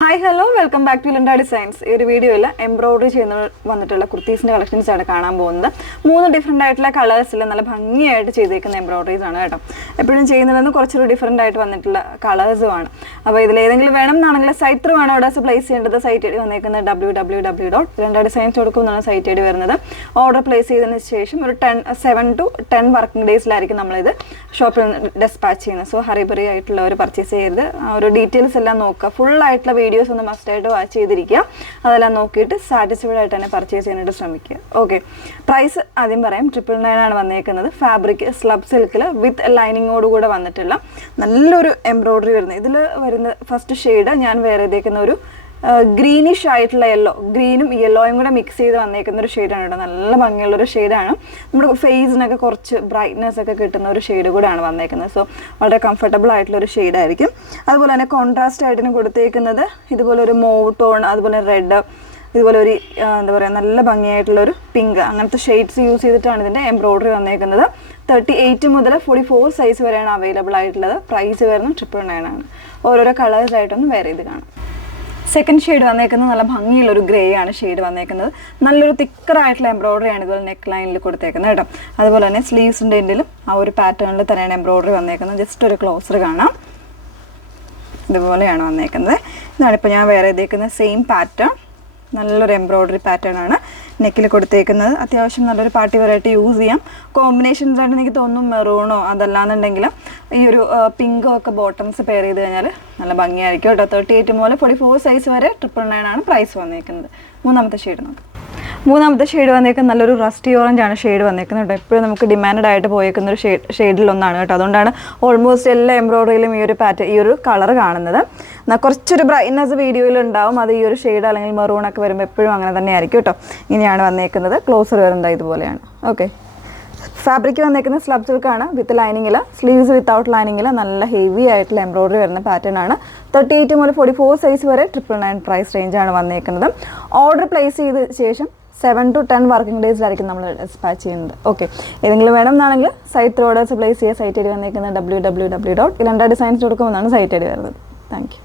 Hi, hello, welcome back to Linda Designs. In this video, embroidery kurtis collections are three different colors embroideries different colors. Site place www.lindadesigns.com order place 7 to 10 working days shop dispatch. So hurry purchase details full videos on the must watch ചെയ്തിരിക്കുക അതെല്ലാം നോക്കിയിട്ട് satisfied ആയിട്ട് തന്നെ purchase ചെയ്യാനായിട്ട് ശ്രമിക്കുക. Okay. Price ആദ്യം പറയാം 999 ആണ് വന്നേക്കുന്നത്. ഫാബ്രിക് സ്ലബ് സിൽക്കിൽ വിത്ത് ലൈനിങ്ങോട് കൂടെ വന്നിട്ടുള്ള നല്ലൊരു എംബ്രോയിഡറി വരുന്നത്. ഇതിൽ വരുന്ന ഫസ്റ്റ് ഷെയ്ഡ് ഞാൻ വേറെ ഇതേക്കുന്ന ഒരു greenish ആയിട്ടുള്ള യെല്ലോ ഗ്രീനും യെല്ലോയും കൂടെ മിക്സ് ചെയ്ത് വന്നേക്കുന്ന ഒരു ഷെയ്ഡാണ് കേട്ടോ. നല്ല ഭംഗിയുള്ള ഒരു ഷെയ്ഡാണ്. നമ്മുടെ ഫേസിനൊക്കെ കുറച്ച് ബ്രൈറ്റ്നെസ് ഒക്കെ കിട്ടുന്ന ഒരു ഷെയ്ഡ് കൂടെയാണ് വന്നേക്കുന്നത്. സോ വളരെ കംഫർട്ടബിൾ ആയിട്ടുള്ള ഒരു ഷെയ്ഡായിരിക്കും. അതുപോലെ തന്നെ കോൺട്രാസ്റ്റ് ആയിട്ടാണ് കൊടുത്തേക്കുന്നത്. ഇതുപോലെ ഒരു മോവ് ടോൺ, അതുപോലെ റെഡ്, ഇതുപോലെ ഒരു എന്താ പറയുക നല്ല ഭംഗിയായിട്ടുള്ളൊരു പിങ്ക്, അങ്ങനത്തെ ഷെയ്ഡ്സ് യൂസ് ചെയ്തിട്ടാണ് ഇതിൻ്റെ എംബ്രോയിഡറി വന്നേക്കുന്നത്. 38 മുതൽ 44 സൈസ് വരെയാണ് അവൈലബിൾ ആയിട്ടുള്ളത്. പ്രൈസ് വരുന്നത് 999 ആണ്. ഓരോരോ കളേഴ്സായിട്ടൊന്നും വേറെ ഇത് കാണാം. സെക്കൻഡ് ഷെയ്ഡ് വന്നേക്കുന്നത് നല്ല ഭംഗിയുള്ളൊരു ഗ്രേ ആണ് ഷെയ്ഡ് വന്നേക്കുന്നത്. നല്ലൊരു തിക്കറായിട്ടുള്ള എംബ്രോയിഡറി ആണ് ഇതുപോലെ നെക്ക് ലൈനിൽ കൊടുത്തേക്കുന്നത് കേട്ടോ. അതുപോലെ തന്നെ സ്ലീവ്സിൻ്റെ എൻഡിലും ആ ഒരു പാറ്റേണിൽ തന്നെയാണ് എംബ്രോയിഡറി വന്നേക്കുന്നത്. ജസ്റ്റ് ഒരു ക്ലോസർ കാണാം. ഇതുപോലെയാണ് വന്നേക്കുന്നത്. ഇതാണിപ്പോൾ ഞാൻ വേറെ ഇതേക്കുന്ന സെയിം പാറ്റേൺ. നല്ലൊരു എംബ്രോയിഡറി പാറ്റേൺ ആണ് നെക്കിൽ കൊടുത്തേക്കുന്നത്. അത്യാവശ്യം നല്ലൊരു പാർട്ടി വെറൈറ്റി യൂസ് ചെയ്യാം. കോമ്പിനേഷൻസ് ആയിട്ട് എനിക്ക് തോന്നും മെറൂണോ അതല്ലാന്നുണ്ടെങ്കിൽ ഈ ഒരു പിങ്കോ ഒക്കെ ബോട്ടംസ് പെയർ ചെയ്ത് കഴിഞ്ഞാൽ നല്ല ഭംഗിയായിരിക്കും കേട്ടോ. 38 മുതൽ 44 സൈസ് വരെ 999 ആണ് പ്രൈസ് വന്നേക്കുന്നത്. മൂന്നാമത്തെ ഷെയ്ഡ് നോക്കാം. മൂന്നാമത്തെ ഷെയ്ഡ് വന്നേക്കുന്നത് നല്ലൊരു റസ്റ്റി ഓറഞ്ച് ആണ് ഷെയ്ഡ് വന്നേക്കുന്നത് കേട്ടോ. എപ്പോഴും നമുക്ക് ഡിമാൻഡ് ആയിട്ട് പോയേക്കുന്ന ഒരു ഷെയ്ഡിലൊന്നാണ് കേട്ടോ. അതുകൊണ്ടാണ് ഓൾമോസ്റ്റ് എല്ലാ എംബ്രോയിഡറിയിലും ഈ ഒരു കളർ കാണുന്നത്. കുറച്ചൊരു ബ്രൈറ്റ്നസ് വീഡിയോയിൽ ഉണ്ടാവും. അത് ഈ ഒരു ഷെയ്ഡ് അല്ലെങ്കിൽ മെറൂണൊക്കെ വരുമ്പോൾ എപ്പോഴും അങ്ങനെ തന്നെ ആയിരിക്കും കേട്ടോ. ഇങ്ങനെയാണ് വന്നേക്കുന്നത്. ക്ലോസർ വരുന്നത് ഇതുപോലെയാണ്. ഓക്കെ. ഫാബ്രിക് വന്നേക്കുന്നത് സ്ലബ് സിൽക്കാണ് വിത്ത് ലൈനിങ്ങിൽ. സ്ലീവ്സ് വിത്തൗട്ട് ലൈനിങ്ങിൽ നല്ല ഹെവി ആയിട്ടുള്ള എംബ്രോയിഡറി വരുന്ന പാറ്റേൺ ആണ്. 38 മുതൽ 44 സൈസ് വരെ 999 പ്രൈസ് റേഞ്ചാണ് വന്നേക്കുന്നത്. ഓർഡർ പ്ലേസ് ചെയ്ത ശേഷം 7 to 10 വർക്കിംഗ് ഡേയ്സിലായിരിക്കും നമ്മൾ ഡിസ്പാച്ച് ചെയ്യുന്നത്. ഓക്കെ. ഏതെങ്കിലും വേണമെന്നാണെങ്കിൽ സൈറ്റ് ഓർഡേഴ്സ് പ്ലേസ് ചെയ്യുക. സൈറ്റ് ഐ ഡി വന്നേക്കുന്നത് www.ilandadesigns.com എന്നാണ് സൈറ്റ് ഐ ഡി വരുന്നത്. Thank you.